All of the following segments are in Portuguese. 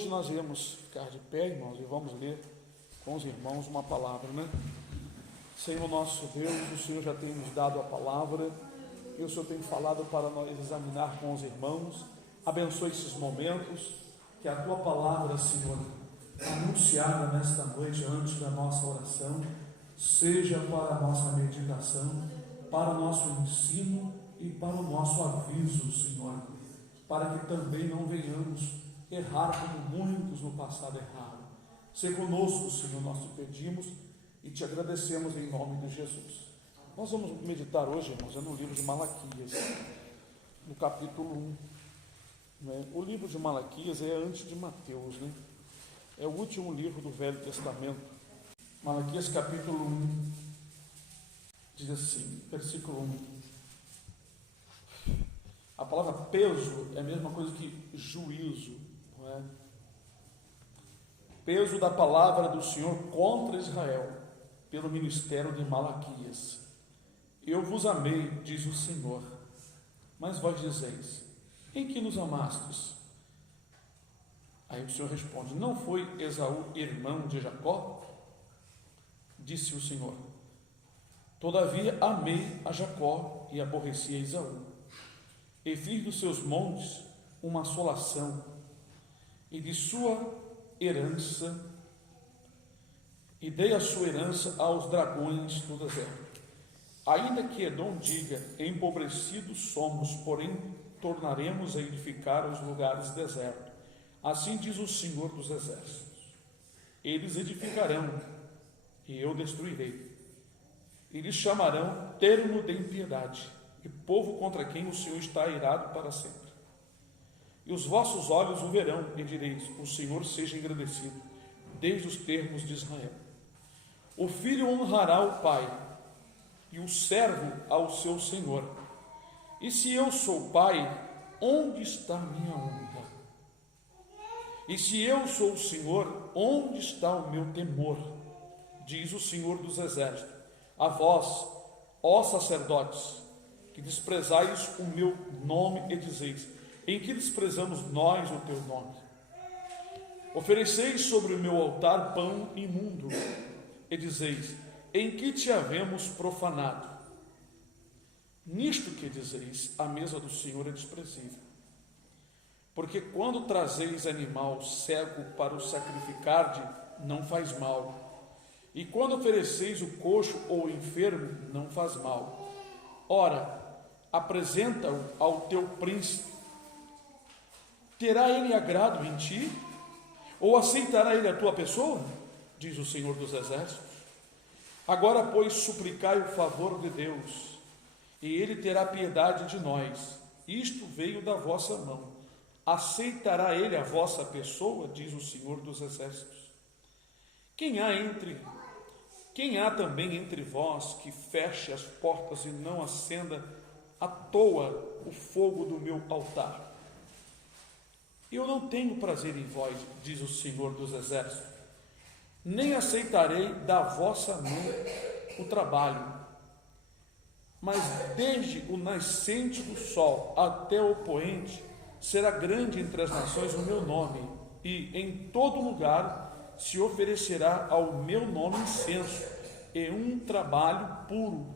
Hoje nós iremos ficar de pé, irmãos, e vamos ler com os irmãos uma palavra, né? Senhor nosso Deus, o Senhor já tem nos dado a palavra, e o Senhor tem falado para nós examinar com os irmãos. Abençoe esses momentos, que a Tua palavra, Senhor, anunciada nesta noite antes da nossa oração, seja para a nossa meditação, para o nosso ensino e para o nosso aviso, Senhor, para que também não venhamos errar como muitos no passado erraram. Se conosco, Senhor, nós te pedimos e te agradecemos em nome de Jesus. Nós vamos meditar hoje, irmãos, no livro de Malaquias, no capítulo 1. O livro de Malaquias é antes de Mateus, né? É o último livro do Velho Testamento. Malaquias capítulo 1 diz assim, versículo 1. A palavra peso é a mesma coisa que juízo, não é? Peso da palavra do Senhor contra Israel, pelo ministério de Malaquias. Eu vos amei, diz o Senhor, mas vós dizeis, em que nos amastes? Aí o Senhor responde, não foi Esaú irmão de Jacó? Disse o Senhor, todavia amei a Jacó e aborreci a Esaú, e fiz dos seus montes uma assolação, e de sua herança, e dei a sua herança aos dragões do deserto. Ainda que Edom diga, empobrecidos somos, porém tornaremos a edificar os lugares desertos. Assim diz o Senhor dos Exércitos. Eles edificarão, e eu destruirei. Eles chamarão termo de impiedade, e povo contra quem o Senhor está irado para sempre. E os vossos olhos o verão, e direis, o Senhor seja engrandecido, desde os termos de Israel. O filho honrará o pai, e o servo ao seu senhor. E se eu sou pai, onde está minha honra? E se eu sou o Senhor, onde está o meu temor? Diz o Senhor dos Exércitos. A vós, ó sacerdotes, que desprezais o meu nome e dizeis, em que desprezamos nós o teu nome? Ofereceis sobre o meu altar pão imundo, e dizeis, em que te havemos profanado? Nisto que dizeis, a mesa do Senhor é desprezível. Porque quando trazeis animal cego para o sacrificar, não faz mal. E quando ofereceis o coxo ou o enfermo, não faz mal. Ora, apresenta-o ao teu príncipe. Terá ele agrado em ti? Ou aceitará ele a tua pessoa? Diz o Senhor dos Exércitos. Agora, pois, suplicai o favor de Deus, e ele terá piedade de nós. Isto veio da vossa mão. Aceitará ele a vossa pessoa? Diz o Senhor dos Exércitos. Quem há também entre vós que feche as portas e não acenda à toa o fogo do meu altar? Eu não tenho prazer em vós, diz o Senhor dos Exércitos, nem aceitarei da vossa mão o trabalho. Mas desde o nascente do sol até o poente, será grande entre as nações o meu nome, e em todo lugar se oferecerá ao meu nome incenso, e um trabalho puro,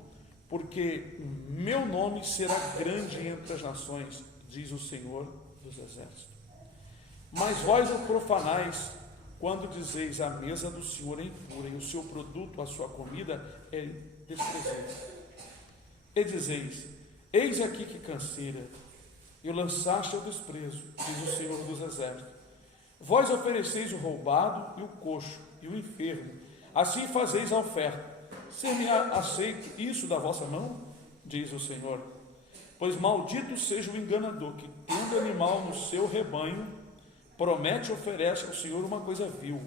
porque meu nome será grande entre as nações, diz o Senhor dos Exércitos. Mas vós o profanais, quando dizeis a mesa do Senhor é impura, e o seu produto, a sua comida, é desprezível. E dizeis, eis aqui que canseira, e o lançaste ao desprezo, diz o Senhor dos Exércitos. Vós ofereceis o roubado e o coxo, e o enfermo, assim fazeis a oferta. Ser-me-á aceito isso da vossa mão? Diz o Senhor. Pois maldito seja o enganador, que tendo animal no seu rebanho, promete e oferece ao Senhor uma coisa vil,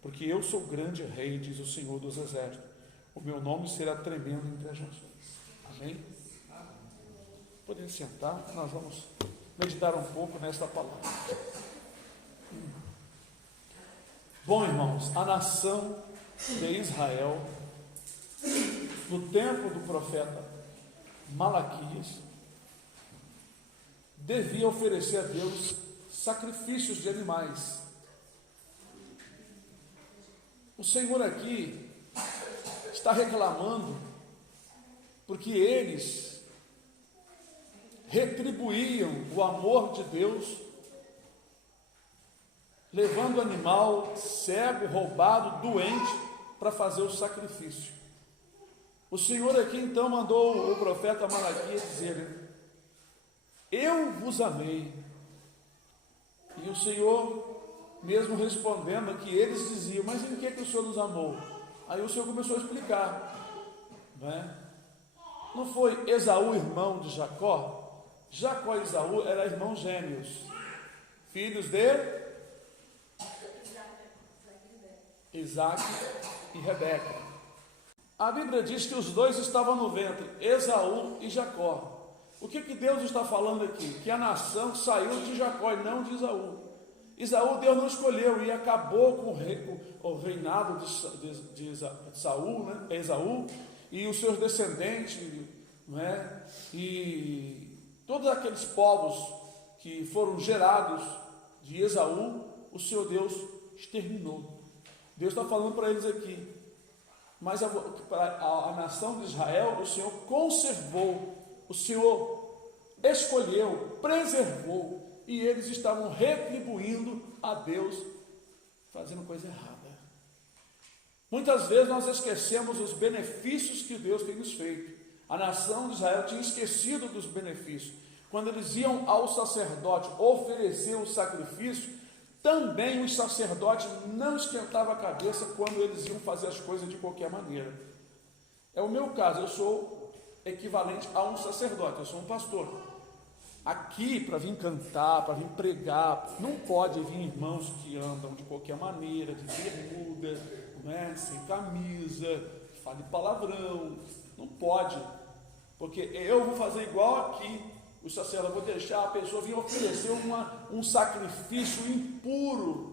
porque eu sou grande rei, diz o Senhor dos Exércitos. O meu nome será tremendo entre as nações. Amém? Podem sentar, nós vamos meditar um pouco nesta palavra. Bom, irmãos, a nação de Israel, no tempo do profeta Malaquias, devia oferecer a Deus sacrifícios de animais O Senhor aqui está reclamando porque eles retribuíam o amor de Deus, levando o animal cego, roubado, doente, para fazer o sacrifício. O Senhor aqui então mandou o profeta Malaquias dizer: eu vos amei. E o Senhor mesmo respondendo que eles diziam: mas em que o Senhor nos amou? Aí o Senhor começou a explicar, não é? Não foi Esaú irmão de Jacó? Jacó e Esaú eram irmãos gêmeos, filhos de Isaac e Rebeca. A Bíblia diz que os dois estavam no ventre, Esaú e Jacó. O que Deus está falando aqui? Que a nação saiu de Jacó e não de Esaú. Esaú Deus não escolheu e acabou com o reinado de Saul, né? Esaú e os seus descendentes, né? E todos aqueles povos que foram gerados de Esaú, o Senhor Deus exterminou. Deus está falando para eles aqui, mas para a nação de Israel, o Senhor conservou, o Senhor escolheu, preservou, e eles estavam retribuindo a Deus, fazendo coisa errada. Muitas vezes nós esquecemos os benefícios que Deus tem nos feito. A nação de Israel tinha esquecido dos benefícios. Quando eles iam ao sacerdote oferecer o sacrifício, também os sacerdotes não esquentavam a cabeça quando eles iam fazer as coisas de qualquer maneira. É o meu caso, eu sou equivalente a um sacerdote, eu sou um pastor. Aqui, para vir cantar, para vir pregar, não pode vir irmãos que andam de qualquer maneira, de bermuda, né, sem camisa, que falem palavrão, não pode, porque eu vou fazer igual aqui. O sacerdote, vou deixar a pessoa vir oferecer um sacrifício impuro.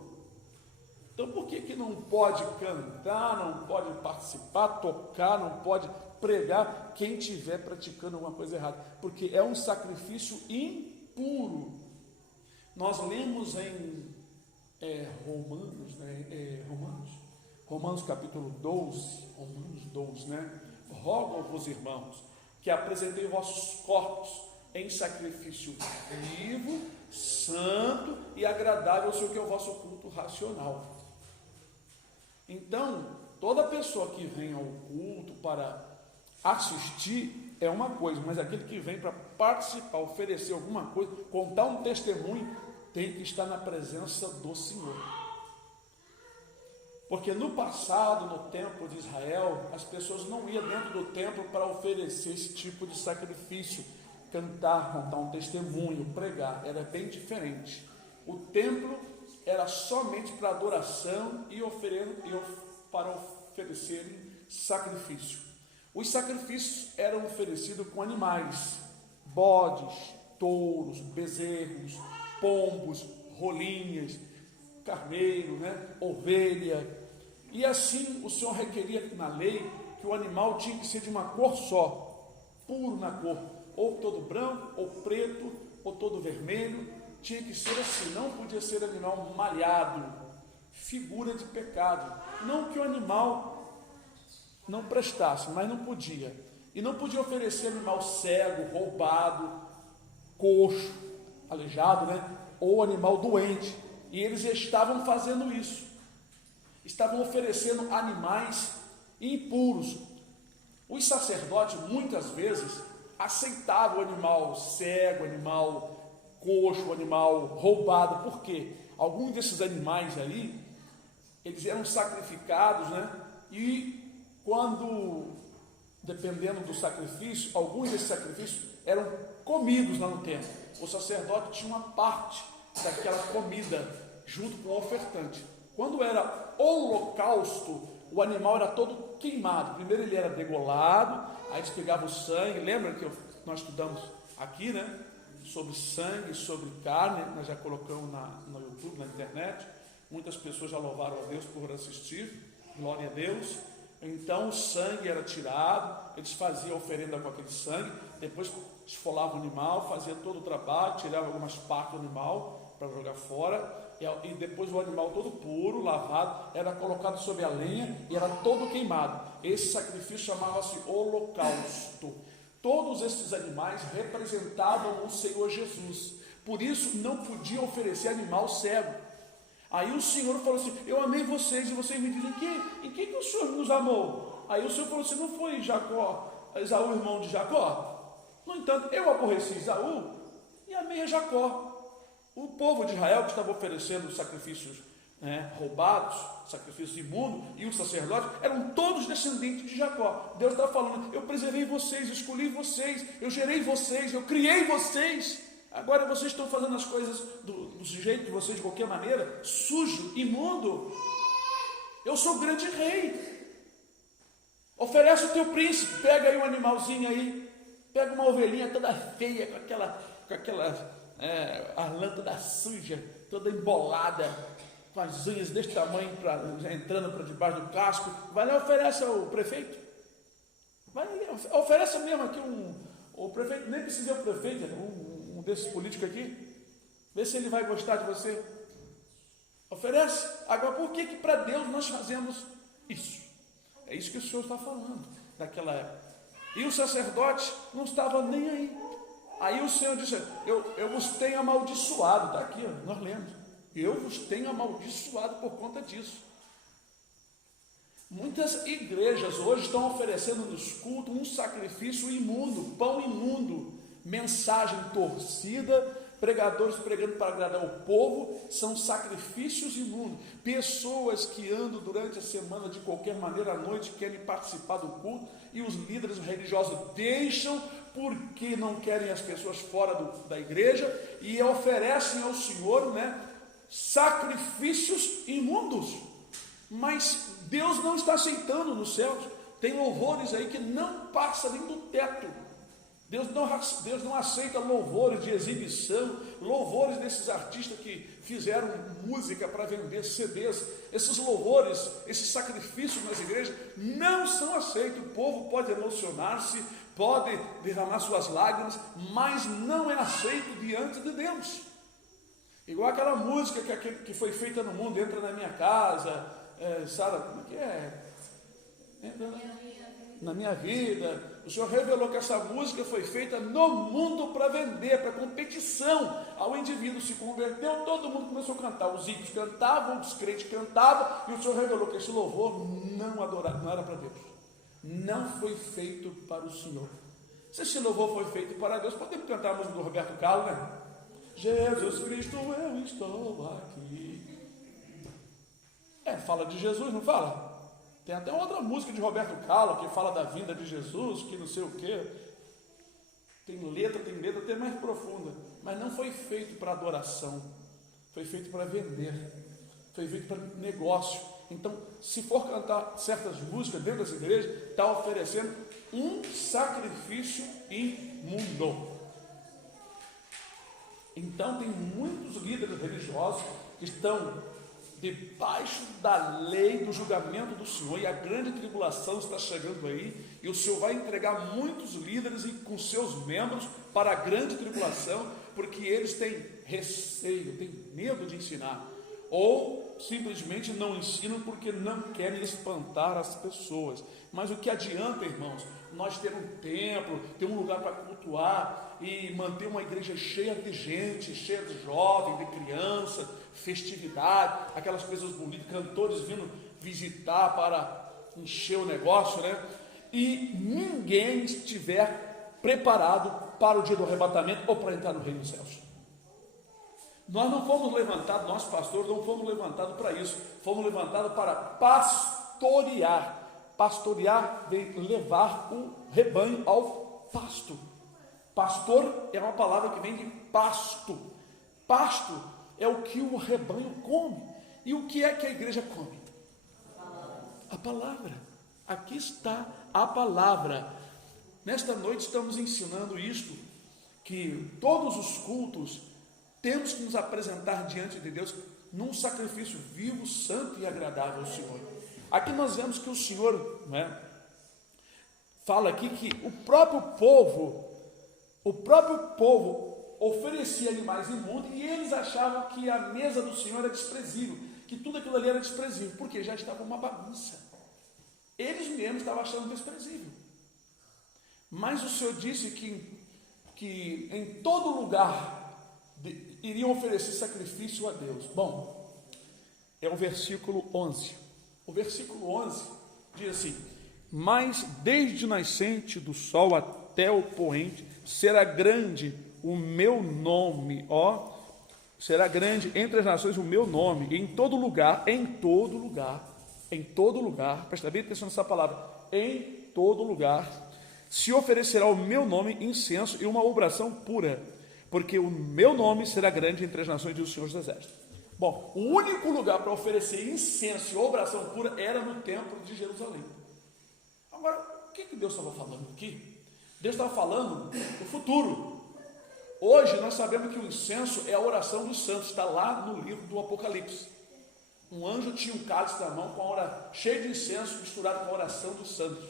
Então por que não pode cantar, não pode participar, tocar, não pode pregar quem estiver praticando alguma coisa errada? Porque é um sacrifício impuro. Nós lemos em Romanos capítulo 12, Romanos 12, né? Rogo-vos, irmãos, que apresentei vossos corpos em sacrifício vivo, santo e agradável ao Senhor, que é o vosso culto racional. Então, toda pessoa que vem ao culto para assistir é uma coisa, mas aquele que vem para participar, oferecer alguma coisa, contar um testemunho, tem que estar na presença do Senhor. Porque no passado, no templo de Israel, as pessoas não iam dentro do templo para oferecer esse tipo de sacrifício, cantar, contar um testemunho, pregar, era bem diferente. O templo era somente para adoração e para oferecerem sacrifício. Os sacrifícios eram oferecidos com animais, bodes, touros, bezerros, pombos, rolinhas, carneiro, né? Ovelha. E assim o Senhor requeria na lei que o animal tinha que ser de uma cor só, puro na cor, ou todo branco, ou preto, ou todo vermelho, tinha que ser assim, não podia ser animal malhado, figura de pecado. Não que o animal não prestasse, mas não podia. E não podia oferecer animal cego, roubado, coxo, aleijado, né? Ou animal doente. E eles estavam fazendo isso. Estavam oferecendo animais impuros. Os sacerdotes, muitas vezes, aceitavam o animal cego, animal coxo, animal roubado. Por quê? Alguns desses animais aí, eles eram sacrificados, né? E quando, dependendo do sacrifício, alguns desses sacrifícios eram comidos lá no templo. O sacerdote tinha uma parte daquela comida junto com o ofertante. Quando era holocausto, o animal era todo queimado. Primeiro ele era degolado, aí eles pegavam o sangue. Lembra que nós estudamos aqui, né? Sobre sangue, sobre carne. Nós já colocamos no YouTube, na internet. Muitas pessoas já louvaram a Deus por assistir. Glória a Deus. Então o sangue era tirado, eles faziam a oferenda com aquele sangue, depois esfolavam o animal, faziam todo o trabalho, tiravam algumas partes do animal, para jogar fora, e depois o animal todo puro, lavado, era colocado sobre a lenha e era todo queimado. Esse sacrifício chamava-se holocausto. Todos esses animais representavam o Senhor Jesus, por isso não podia oferecer animal cego. Aí o Senhor falou assim: eu amei vocês, e vocês me dizem, em que o Senhor nos amou? Aí o Senhor falou assim: não foi Esaú, irmão de Jacó? No entanto, eu aborreci Esaú e amei a Jacó. O povo de Israel, que estava oferecendo sacrifícios roubados, sacrifícios imundos, e os sacerdotes, eram todos descendentes de Jacó. Deus estava falando: eu preservei vocês, eu escolhi vocês, eu gerei vocês, eu criei vocês. Agora vocês estão fazendo as coisas do jeito de vocês, de qualquer maneira, sujo, imundo. Eu sou o grande rei. Oferece o teu príncipe. Pega aí um animalzinho aí, pega uma ovelhinha toda feia, com aquela a lã toda suja, toda embolada, com as unhas desse tamanho, entrando para debaixo do casco. Vai lá e oferece ao prefeito. Vai lá, oferece mesmo aqui o prefeito, nem precisa ser o prefeito, um desses políticos aqui. Vê se ele vai gostar de você. Oferece. Agora, por que para Deus nós fazemos isso? É isso que o Senhor está falando naquela época. E o sacerdote não estava nem aí. Aí o Senhor disse: eu vos tenho amaldiçoado. Está aqui, ó, nós lemos. Eu vos tenho amaldiçoado por conta disso. Muitas igrejas hoje estão oferecendo nos cultos um sacrifício imundo, pão imundo, mensagem torcida, pregadores pregando para agradar o povo, são sacrifícios imundos. Pessoas que andam durante a semana de qualquer maneira, à noite, querem participar do culto, e os líderes religiosos deixam porque não querem as pessoas fora da igreja, e oferecem ao Senhor sacrifícios imundos. Mas Deus não está aceitando nos céus. Tem louvores aí que não passa nem do teto. Deus não aceita louvores de exibição, louvores desses artistas que fizeram música para vender CDs. Esses louvores, esses sacrifícios nas igrejas não são aceitos. O povo pode emocionar-se, pode derramar suas lágrimas, mas não é aceito diante de Deus. Igual aquela música que foi feita no mundo: entra na minha casa, Sara, como é que é? Entra na minha vida. O Senhor revelou que essa música foi feita no mundo para vender, para competição ao indivíduo. Se converteu, todo mundo começou a cantar. Os ímpios cantavam, os crentes cantavam, e o Senhor revelou que esse louvor não era para Deus, não foi feito para o Senhor. Se esse louvor foi feito para Deus, podemos cantar a música do Roberto Carlos, né? Jesus Cristo, eu estou aqui. Fala de Jesus, não fala? Tem até outra música de Roberto Carlos que fala da vinda de Jesus, que não sei o que. Tem letra até mais profunda. Mas não foi feito para adoração, foi feito para vender, foi feito para negócio. Então, se for cantar certas músicas dentro das igrejas, está oferecendo um sacrifício imundo. Então, tem muitos líderes religiosos que estão debaixo da lei do julgamento do Senhor, e a grande tribulação está chegando aí, e o Senhor vai entregar muitos líderes e com seus membros para a grande tribulação, porque eles têm receio, têm medo de ensinar, ou simplesmente não ensinam porque não querem espantar as pessoas. Mas o que adianta, irmãos, nós ter um templo, ter um lugar para cultuar e manter uma igreja cheia de gente, cheia de jovens, de crianças, festividade, aquelas coisas bonitas, cantores vindo visitar para encher o negócio, né? E ninguém estiver preparado para o dia do arrebatamento ou para entrar no reino dos céus. Nós não fomos levantados, nós pastores não fomos levantados para isso, fomos levantados para pastorear. Pastorear vem levar o rebanho ao pasto. Pastor é uma palavra que vem de pasto. Pasto é o que o rebanho come. E o que é que a igreja come? A palavra. Aqui está a palavra. Nesta noite estamos ensinando isto, que todos os cultos temos que nos apresentar diante de Deus num sacrifício vivo, santo e agradável ao Senhor. Aqui nós vemos que o Senhor, fala aqui que o próprio povo oferecia animais imundos e eles achavam que a mesa do Senhor era desprezível, que tudo aquilo ali era desprezível, porque já estava uma bagunça. Eles mesmos estavam achando desprezível. Mas o Senhor disse que em todo lugar iriam oferecer sacrifício a Deus. Bom, é o versículo 11. O versículo 11 diz assim: mas desde o nascente do sol até o poente será grande o meu nome, será grande entre as nações o meu nome, e em todo lugar, presta bem atenção nessa palavra, em todo lugar, se oferecerá o meu nome incenso e uma obração pura, porque o meu nome será grande entre as nações do Senhor dos Exércitos. Bom, o único lugar para oferecer incenso e obração pura era no templo de Jerusalém. Agora, o que Deus estava falando aqui? Deus estava falando do futuro. Hoje nós sabemos que o incenso é a oração dos santos, está lá no livro do Apocalipse. Um anjo tinha um cálice na mão cheio de incenso misturado com a oração dos santos.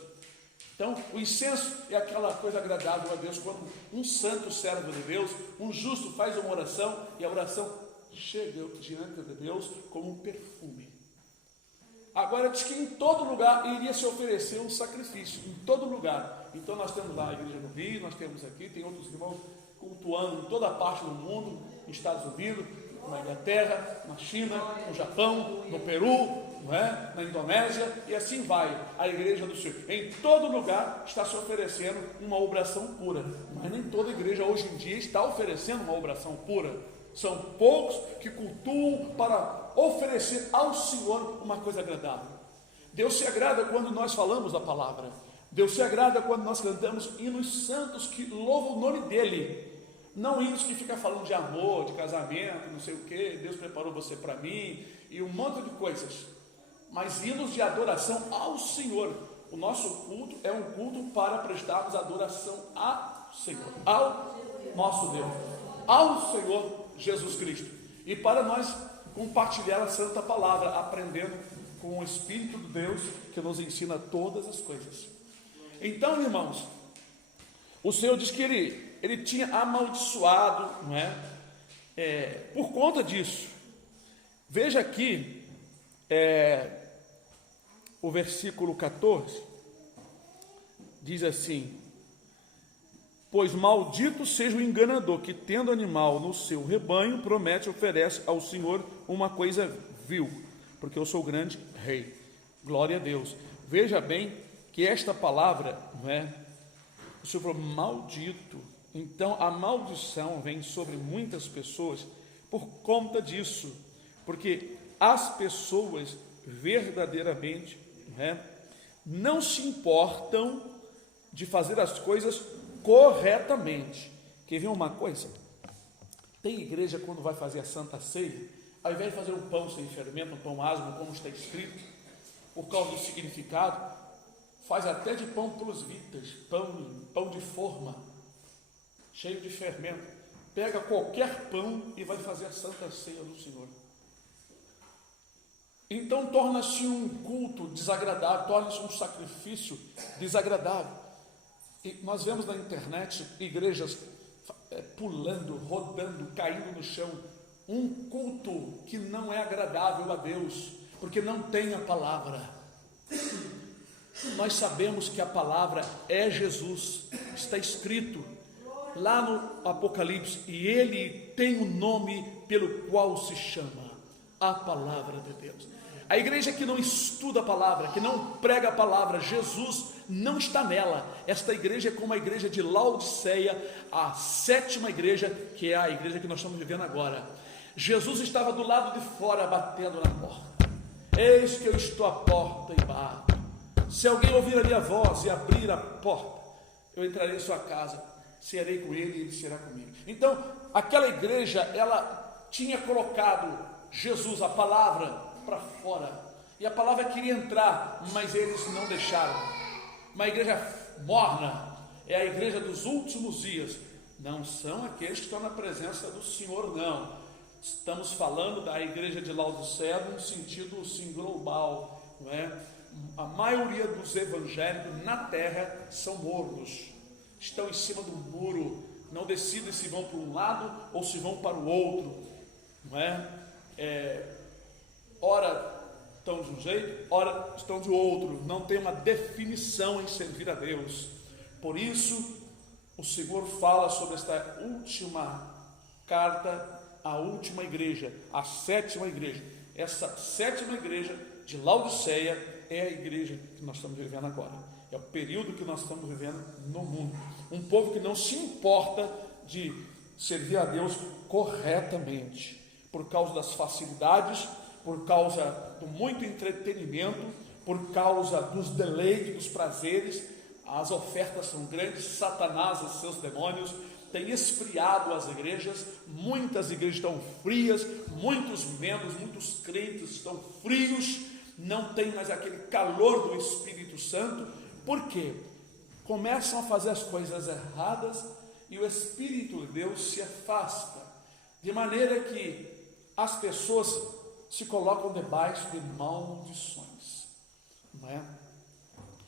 Então, o incenso é aquela coisa agradável a Deus, quando um santo servo de Deus, um justo faz uma oração, e a oração chega diante de Deus como um perfume. Agora diz que em todo lugar iria se oferecer um sacrifício, em todo lugar. Então nós temos lá a igreja no Rio, nós temos aqui, tem outros irmãos cultuando em toda a parte do mundo, nos Estados Unidos, na Inglaterra, na China, no Japão, no Peru, na Indonésia, e assim vai a igreja do Senhor. Em todo lugar está se oferecendo uma obração pura, mas nem toda igreja hoje em dia está oferecendo uma obração pura. São poucos que cultuam para oferecer ao Senhor uma coisa agradável. Deus se agrada quando nós falamos a palavra. Deus se agrada quando nós cantamos hinos santos que louvam o nome dEle. Não hinos que ficam falando de amor, de casamento, não sei o que, Deus preparou você para mim, e um monte de coisas. Mas hinos de adoração ao Senhor. O nosso culto é um culto para prestarmos adoração ao Senhor, ao nosso Deus, ao Senhor Jesus Cristo. E para nós compartilhar a santa palavra, aprendendo com o Espírito de Deus que nos ensina todas as coisas. Então, irmãos, o Senhor diz que ele tinha amaldiçoado, por conta disso. Veja aqui o versículo 14, diz assim: pois maldito seja o enganador que, tendo animal no seu rebanho, promete e oferece ao Senhor uma coisa vil, porque eu sou o grande rei. Glória a Deus. Veja bem que esta palavra, o Senhor falou maldito. Então a maldição vem sobre muitas pessoas por conta disso, porque as pessoas verdadeiramente não se importam de fazer as coisas corretamente. Quer ver uma coisa? Tem igreja, quando vai fazer a Santa Ceia, ao invés de fazer um pão sem fermento, um pão asmo, como está escrito, por causa do significado, faz até de pão pros vitas, pão de forma, cheio de fermento. Pega qualquer pão e vai fazer a Santa Ceia do Senhor. Então torna-se um culto desagradável, torna-se um sacrifício desagradável. E nós vemos na internet igrejas pulando, rodando, caindo no chão. Um culto que não é agradável a Deus, porque não tem a palavra. Nós sabemos que a palavra é Jesus, está escrito lá no Apocalipse, e ele tem o nome pelo qual se chama a palavra de Deus. A igreja que não estuda a palavra, que não prega a palavra, Jesus não está nela. Esta igreja é como a igreja de Laodiceia, a 7ª igreja, que é a igreja que nós estamos vivendo agora. Jesus estava do lado de fora, batendo na porta. Eis que eu estou à porta e bato. Se alguém ouvir a minha voz e abrir a porta, eu entrarei em sua casa, serei com ele e ele será comigo. Então, aquela igreja, ela tinha colocado Jesus, a palavra, para fora, e a palavra queria entrar, mas eles não deixaram. Uma igreja morna é a igreja dos últimos dias. Não são aqueles que estão na presença do Senhor, não. Estamos falando da igreja de Laodiceia num sentido assim, global, não é? A maioria dos evangélicos na terra são mornos, estão em cima do muro, não decidem se vão para um lado ou se vão para o outro, não é? Ora estão de um jeito, ora estão de outro, não tem uma definição em servir a Deus. Por isso, o Senhor fala sobre esta última carta, a última igreja, a sétima igreja. Essa sétima igreja de Laodiceia é a igreja que nós estamos vivendo agora. É o período que nós estamos vivendo no mundo. Um povo que não se importa de servir a Deus corretamente, por causa das facilidades, por causa do muito entretenimento, por causa dos deleites, dos prazeres. As ofertas são grandes, Satanás e seus demônios têm esfriado as igrejas, muitas igrejas estão frias, muitos membros, muitos crentes estão frios, não tem mais aquele calor do Espírito Santo. Por quê? Começam a fazer as coisas erradas e o Espírito de Deus se afasta, de maneira que as pessoas se colocam debaixo de maldições, não é?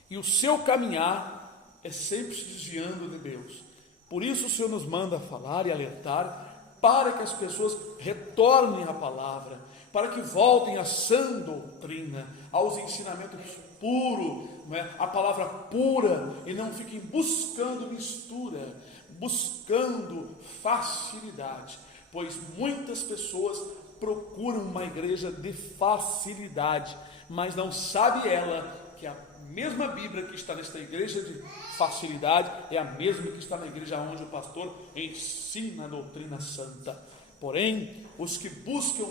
E o seu caminhar é sempre se desviando de Deus. Por isso o Senhor nos manda falar e alertar para que as pessoas retornem à palavra, para que voltem à sã doutrina, aos ensinamentos puros, não é? A palavra pura, e não fiquem buscando mistura, buscando facilidade, pois muitas pessoas procuram uma igreja de facilidade, mas não sabe ela que a mesma Bíblia que está nesta igreja de facilidade é a mesma que está na igreja onde o pastor ensina a doutrina santa. Porém, os que buscam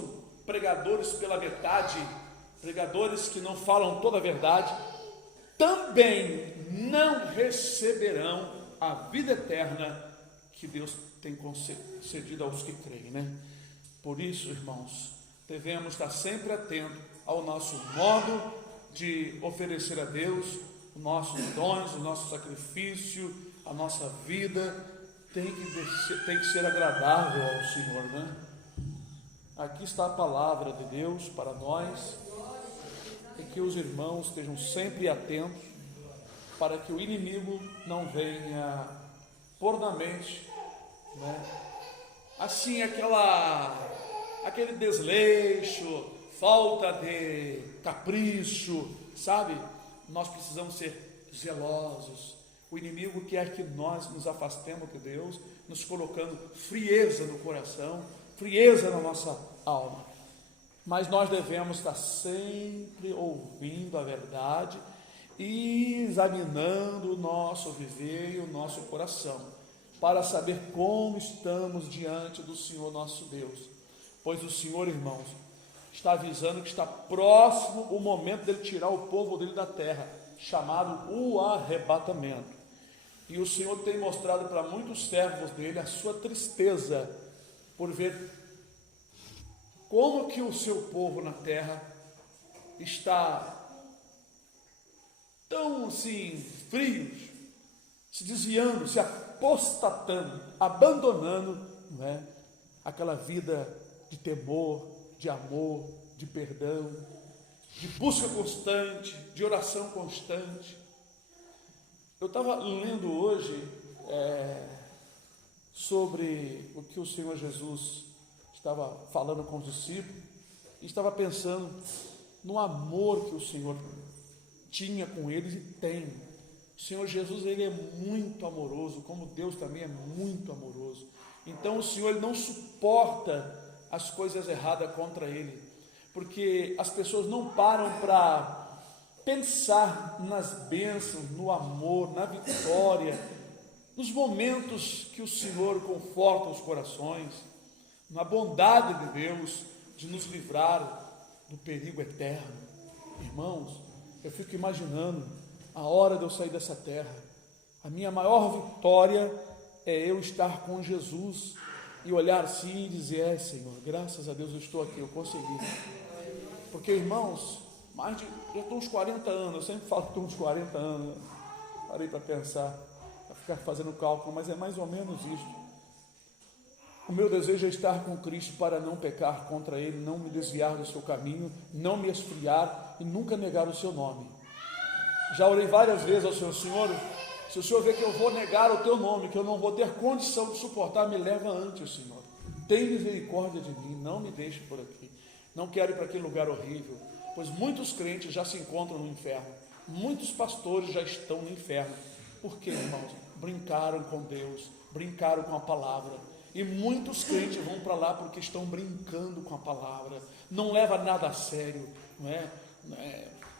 pregadores pela metade, pregadores que não falam toda a verdade, também não receberão a vida eterna que Deus tem concedido aos que creem, né? Por isso, irmãos, devemos estar sempre atentos ao nosso modo de oferecer a Deus os nossos dons, o nosso sacrifício, a nossa vida tem que ser agradável ao Senhor, né? Aqui está a palavra de Deus para nós, e que os irmãos estejam sempre atentos para que o inimigo não venha pôr na mente, né? Assim, aquele desleixo, falta de capricho, sabe? Nós precisamos ser zelosos. O inimigo quer que nós nos afastemos de Deus, nos colocando frieza no coração, frieza na nossa alma. Mas nós devemos estar sempre ouvindo a verdade e examinando o nosso viver e o nosso coração, para saber como estamos diante do Senhor nosso Deus. Pois o Senhor, irmãos, está avisando que está próximo o momento dele tirar o povo dele da terra, chamado o arrebatamento. E o Senhor tem mostrado para muitos servos dele a sua tristeza por ver como que o seu povo na terra está tão assim frios, se desviando, se apostatando, abandonando, né, aquela vida de temor, de amor, de perdão, de busca constante, de oração constante. Eu estava lendo hoje sobre o que o Senhor Jesus estava falando com os discípulos, e estava pensando no amor que o Senhor tinha com eles e tem. O Senhor Jesus, ele é muito amoroso, como Deus também é muito amoroso. Então o Senhor, ele não suporta as coisas erradas contra ele, porque as pessoas não param para pensar nas bênçãos, no amor, na vitória, nos momentos que o Senhor conforta os corações, na bondade de Deus de nos livrar do perigo eterno. Irmãos, eu fico imaginando a hora de eu sair dessa terra. A minha maior vitória é eu estar com Jesus e olhar assim e dizer: Senhor, graças a Deus eu estou aqui, eu consegui. Porque, irmãos, eu estou uns 40 anos, eu sempre falo que estou uns 40 anos, parei para pensar, para ficar fazendo cálculo, mas é mais ou menos isso. O meu desejo é estar com Cristo para não pecar contra Ele, não me desviar do seu caminho, não me esfriar e nunca negar o seu nome. Já orei várias vezes ao Senhor: Se o Senhor vê que eu vou negar o teu nome, que eu não vou ter condição de suportar, me leva antes, Senhor. Tem misericórdia de mim, não me deixe por aqui. Não quero ir para aquele lugar horrível, pois muitos crentes já se encontram no inferno. Muitos pastores já estão no inferno. Por quê, irmãos? Brincaram com Deus, brincaram com a palavra. E muitos crentes vão para lá porque estão brincando com a palavra. Não leva nada a sério, não é?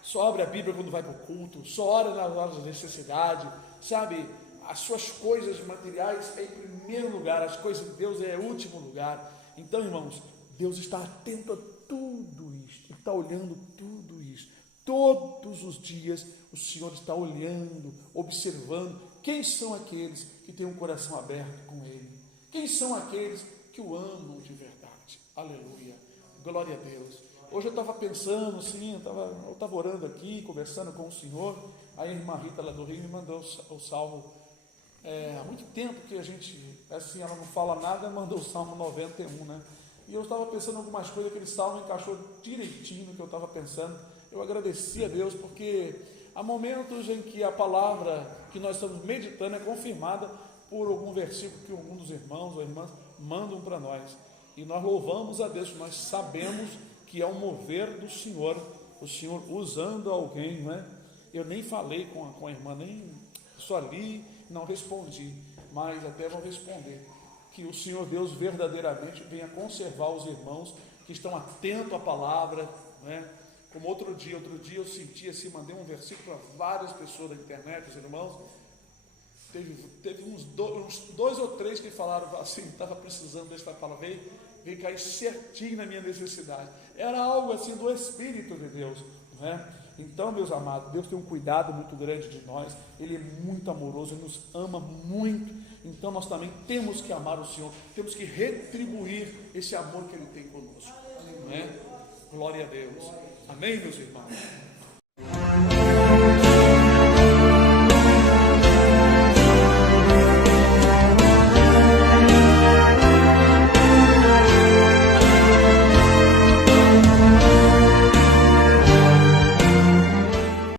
Só abre a Bíblia quando vai para o culto, só ora nas horas de necessidade, sabe? As suas coisas materiais é em primeiro lugar, as coisas de Deus é em último lugar. Então, irmãos, Deus está atento a tudo isto, está olhando tudo isso. Todos os dias o Senhor está olhando, observando quem são aqueles que têm um coração aberto com Ele, quem são aqueles que o amam de verdade. Aleluia, glória a Deus. Hoje eu estava pensando assim, eu estava orando aqui, conversando com o Senhor. Aí a irmã Rita lá do Rio me mandou o salmo. Há muito tempo que a gente, assim, ela não fala nada, mandou o salmo 91, né? E eu estava pensando em algumas coisas, aquele salmo encaixou direitinho no que eu estava pensando. Eu agradeci a Deus, porque há momentos em que a palavra que nós estamos meditando é confirmada por algum versículo que algum dos irmãos ou irmãs mandam para nós. E nós louvamos a Deus, nós sabemos que é um mover do Senhor, o Senhor usando alguém, não é? Eu nem falei com a irmã, nem só li, não respondi, mas até vou responder. Que o Senhor Deus verdadeiramente venha conservar os irmãos que estão atentos à palavra, não é? Como outro dia eu senti assim, mandei um versículo para várias pessoas da internet, os irmãos, teve uns dois ou três que falaram assim, estava precisando desta palavra, veio cair certinho na minha necessidade. Era algo assim do Espírito de Deus, não é? Então, meus amados, Deus tem um cuidado muito grande de nós, Ele é muito amoroso, Ele nos ama muito. Então nós também temos que amar o Senhor, temos que retribuir esse amor que Ele tem conosco, não é? Glória a Deus, amém, meus irmãos?